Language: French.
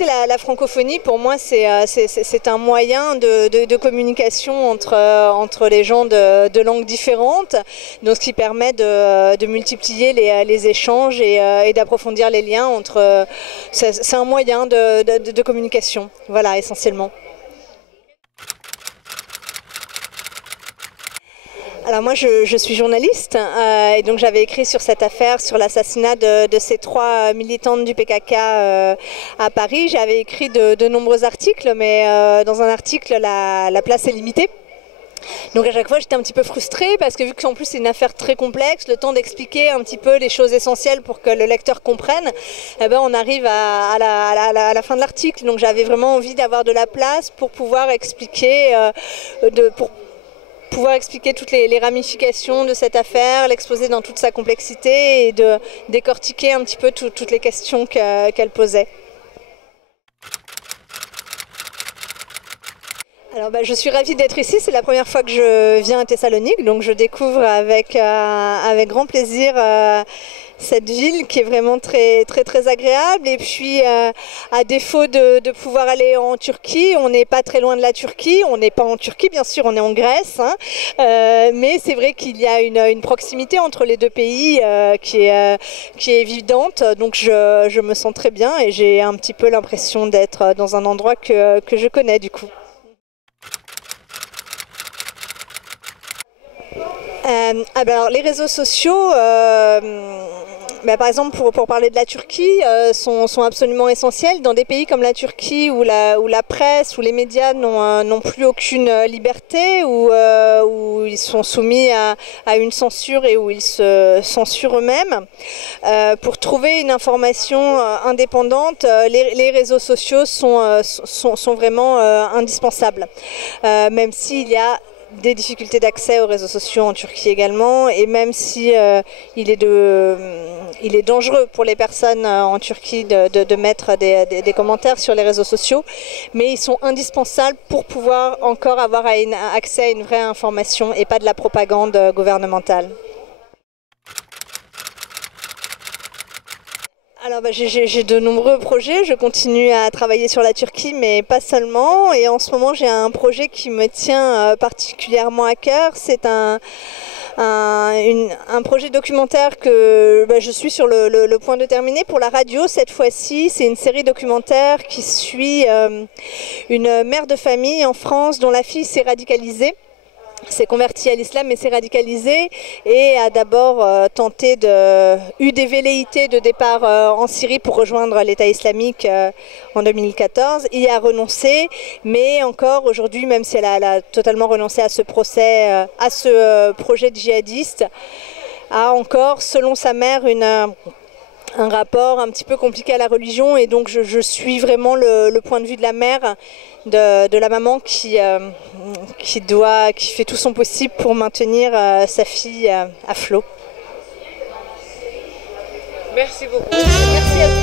écouter la francophonie, pour moi, c'est un moyen de communication entre les gens de langues différentes, donc ce qui permet de multiplier les échanges et d'approfondir les liens entre... C'est un moyen de communication, voilà, essentiellement. Alors moi je suis journaliste et donc j'avais écrit sur cette affaire, sur l'assassinat de ces 3 militantes du PKK à Paris. J'avais écrit de nombreux articles, mais dans un article la place est limitée. Donc à chaque fois j'étais un petit peu frustrée parce que vu qu'en plus c'est une affaire très complexe, le temps d'expliquer un petit peu les choses essentielles pour que le lecteur comprenne, eh ben on arrive à la fin de l'article. Donc j'avais vraiment envie d'avoir de la place pour pouvoir expliquer, pouvoir expliquer toutes les ramifications de cette affaire, l'exposer dans toute sa complexité et de décortiquer un petit peu toutes les questions qu'elle posait. Alors je suis ravie d'être ici, c'est la première fois que je viens à Thessalonique, donc je découvre avec grand plaisir cette ville qui est vraiment très agréable. Et puis à défaut de pouvoir aller en Turquie, on n'est pas très loin de la Turquie, on n'est pas en Turquie bien sûr, on est en Grèce, hein, mais c'est vrai qu'il y a une proximité entre les deux pays qui est évidente, donc je me sens très bien et j'ai un petit peu l'impression d'être dans un endroit que je connais du coup. Alors les réseaux sociaux, par exemple pour parler de la Turquie, sont absolument essentiels dans des pays comme la Turquie où la presse, où les médias n'ont plus aucune liberté, où ils sont soumis à une censure et où ils se censurent eux-mêmes. Pour trouver une information indépendante, les réseaux sociaux sont vraiment indispensables, même s'il y a des difficultés d'accès aux réseaux sociaux en Turquie également, et même si il est dangereux pour les personnes en Turquie de mettre des commentaires sur les réseaux sociaux, mais ils sont indispensables pour pouvoir encore avoir accès à une vraie information et pas de la propagande gouvernementale. Alors j'ai de nombreux projets, je continue à travailler sur la Turquie, mais pas seulement. Et en ce moment, j'ai un projet qui me tient particulièrement à cœur. C'est un projet documentaire que je suis sur le point de terminer pour la radio cette fois-ci. C'est une série documentaire qui suit une mère de famille en France dont la fille s'est radicalisée. S'est converti à l'islam mais s'est radicalisé et a d'abord eu des velléités de départ en Syrie pour rejoindre l'État islamique en 2014. Il a renoncé, mais encore aujourd'hui, même si elle a totalement renoncé à ce procès, à ce projet djihadiste, a encore, selon sa mère, un rapport un petit peu compliqué à la religion, et donc je suis vraiment le point de vue de la mère, de la maman qui fait tout son possible pour maintenir sa fille à flot. Merci beaucoup. Merci à vous.